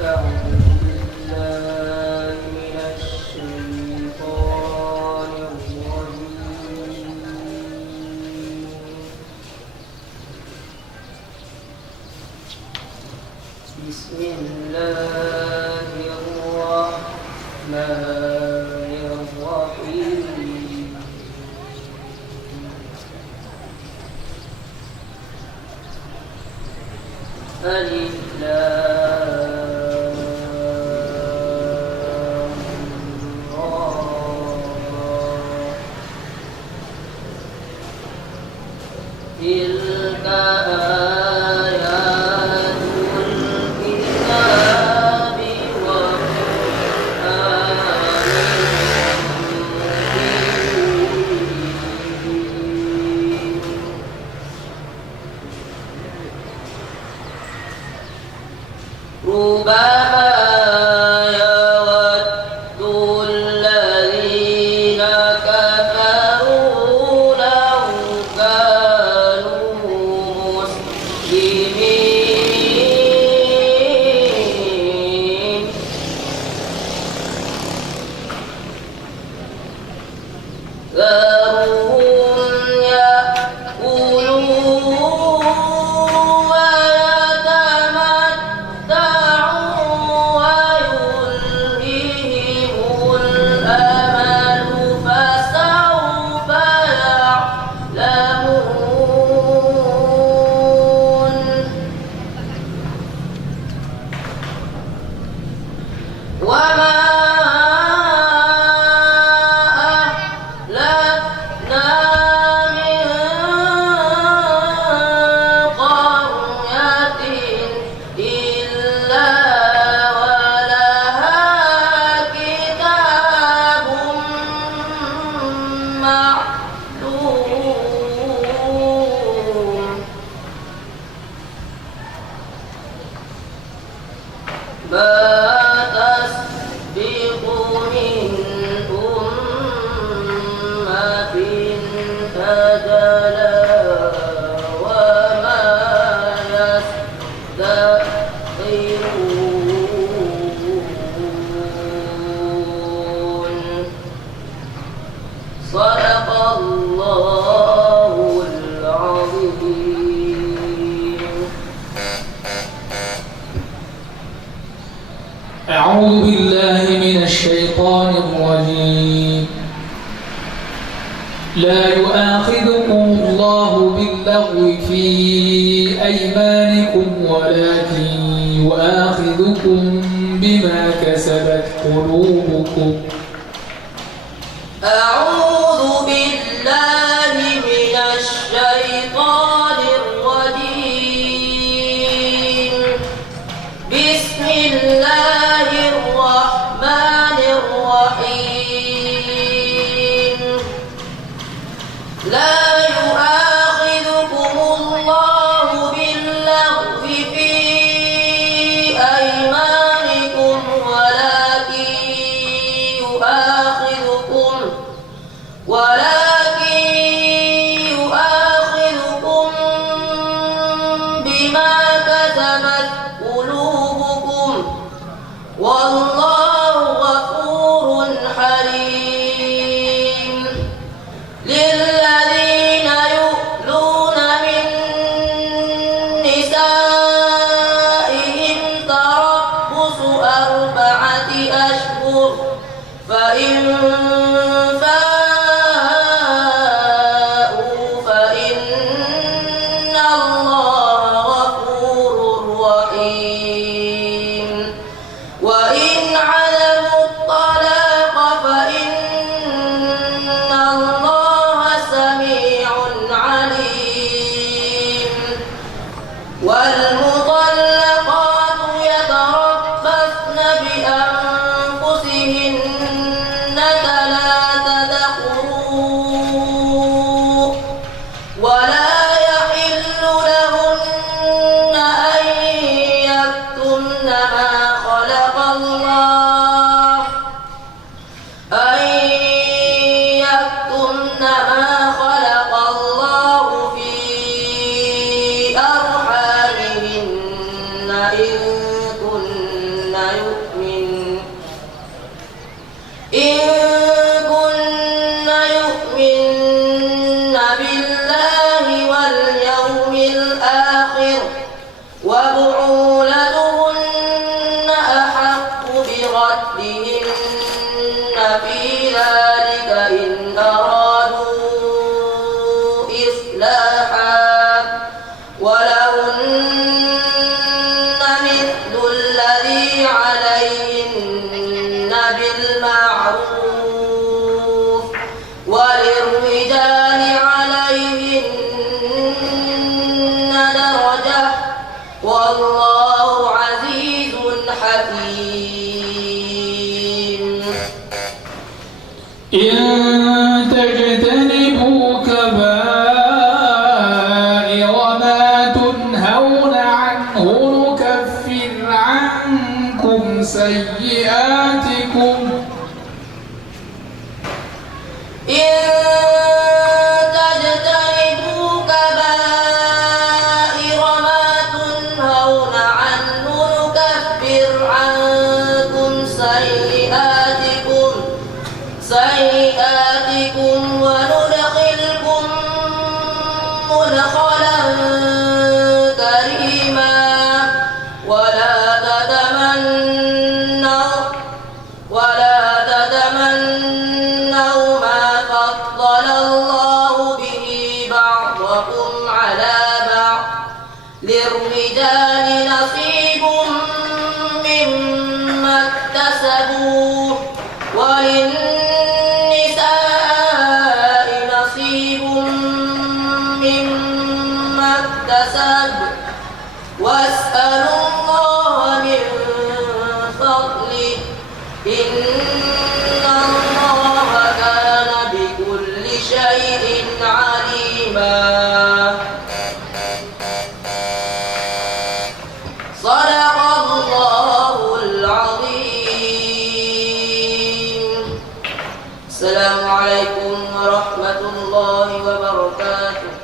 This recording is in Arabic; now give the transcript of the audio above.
أعوذ بالله من الشيطان الرجيم. بسم الله الرحمن الرحيم. ألف لام را. تلك آيات الكتاب وقرآن مبين. ربما يود الذين كفروا لو كانوا مسلمين. ذرهم يأكلوا ويتمتعوا ويلههم الأمل فسوف يعلمون. وما أهلكنا من قرية إلا ولها كتاب معلوم. ما تسبق من أمة أجلا وما يستأخرون. صدق الله العظيم. أعوذ بالله من الشيطان الرجيم. لا يؤاخذكم الله باللغو في أيمانكم ولكن يؤاخذكم بما كسبت قلوبكم. أعوذ بالله من الشيطان الرجيم. بسم الله الرحمن الرحيم. لا يؤاخذكم الله باللغو في أيمانكم ولكن يؤاخذكم بما كسبت قلوبكم والله غفور حليم. للذين يؤلون من نسائهم تربص 4 أشهر فإن فاءوا فإن الله غفور رحيم. وإن عزموا الطلاق فإن الله سميع عليم. والمطلقات يتربصن بأنفسهن 3 قروء ولا يحل لهن أن يكتمن عنكم سيئاتكم إن تجتنبوا كبائر ما تنهون عنه نكفر عنكم سيئاتكم وندخلكم مدخلا كريما ولا تتمنوا ما فضل الله به بعضكم على بعض للرجال نصيب مما اكتسبوا وللنساء نصيب مما اكتسبوا واسألوا الله من فضله إن الله كان بكل شيء عليما صدق الله العظيم. السلام عليكم ورحمة الله وبركاته.